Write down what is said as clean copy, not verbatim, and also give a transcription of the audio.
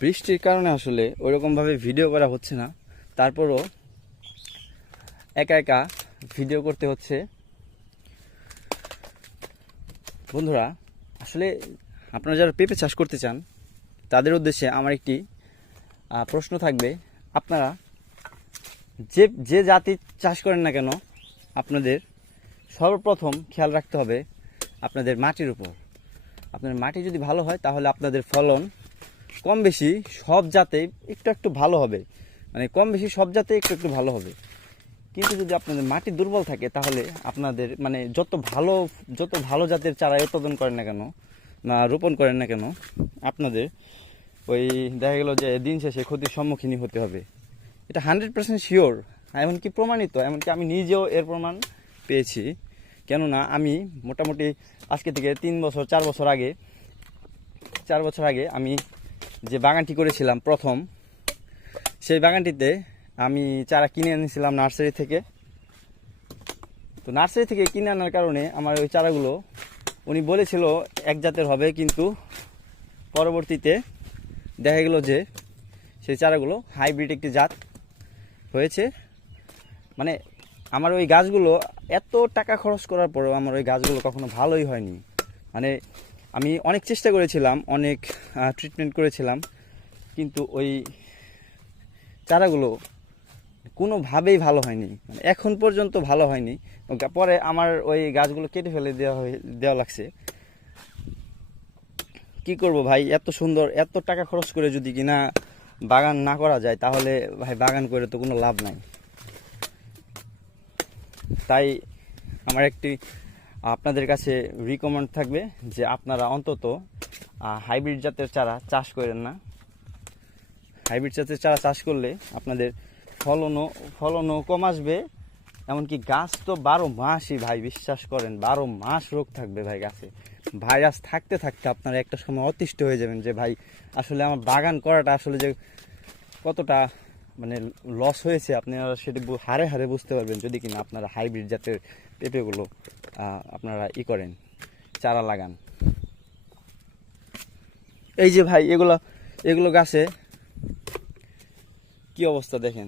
বৃষ্টির কারণে আসলে ওইরকমভাবে ভিডিও করা হচ্ছে না, তারপরও একা একা ভিডিও করতে হচ্ছে। বন্ধুরা, আসলে আপনারা যারা পেঁপে চাষ করতে চান তাদের উদ্দেশ্যে আমার একটি প্রশ্ন থাকবে। আপনারা যে যে জাতি চাষ করেন না কেন, আপনাদের সর্বপ্রথম খেয়াল রাখতে হবে আপনাদের মাটির উপর। আপনাদের মাটি যদি ভালো হয় তাহলে আপনাদের ফলন কম বেশি সব জাতেই একটু একটু ভালো হবে, মানে কম বেশি সব জাতে একটু একটু ভালো হবে। কিন্তু যদি আপনাদের মাটি দুর্বল থাকে তাহলে আপনাদের মানে যত ভালো জাতের চারা উৎপাদন করেন না কেন, না রোপণ করেন না কেন, আপনাদের ওই দেখা গেল যে দিন শেষে ক্ষতির সম্মুখীনই হতে হবে। এটা 100% শিওর, এমনকি প্রমাণিত, এমনকি আমি নিজেও এর প্রমাণ পেয়েছি। কেননা আমি মোটামুটি আজকে থেকে 4 বছর আগে আমি যে বাগানটি করেছিলাম প্রথম, সেই বাগানটিতে আমি চারা কিনে এনেছিলাম নার্সারি থেকে। তো নার্সারি থেকে কিনে আনার কারণে আমার ওই চারাগুলো উনি বলেছিল এক জাতের হবে, কিন্তু পরবর্তীতে দেখা গেল যে সেই চারাগুলো হাইব্রিড একটি জাত হয়েছে। মানে আমার ওই গাছগুলো এত টাকা খরচ করার পরেও আমার ওই গাছগুলো কখনো ভালোই হয়নি। মানে আমি অনেক চেষ্টা করেছিলাম, অনেক ট্রিটমেন্ট করেছিলাম, কিন্তু ওই চারাগুলো কোনোভাবেই ভালো হয়নি, মানে এখন পর্যন্ত ভালো হয়নি। পরে আমার ওই গাছগুলো কেটে ফেলে দেওয়া লাগছে। কি করব ভাই, এত সুন্দর এত টাকা খরচ করে যদি কিনা বাগান না করা যায় তাহলে ভাই বাগান করে তো কোনো লাভ নাই। তাই আমার একটি আপনাদের কাছে রিকমেন্ড থাকবে যে আপনারা অন্তত হাইব্রিড জাতের চারা চাষ করেন না। হাইব্রিড জাতের চারা চাষ করলে আপনাদের ফলনও কম আসবে, এমনকি গাছ তো 12 মাসই ভাই, বিশ্বাস করেন 12 মাস রোগ থাকবে ভাই গাছে। ভাইরাস থাকতে থাকতে আপনারা একটা সময় অতিষ্ঠ হয়ে যাবেন যে ভাই আসলে আমার বাগান করাটা আসলে যে কতটা মানে লস হয়েছে, আপনারা সেটি হারে হারে বুঝতে পারবেন যদি কিনা আপনারা হাইব্রিড জাতের পেঁপেগুলো আপনারা করেন, চারা লাগান। এই যে ভাই এগুলো গাছে কি অবস্থা দেখেন।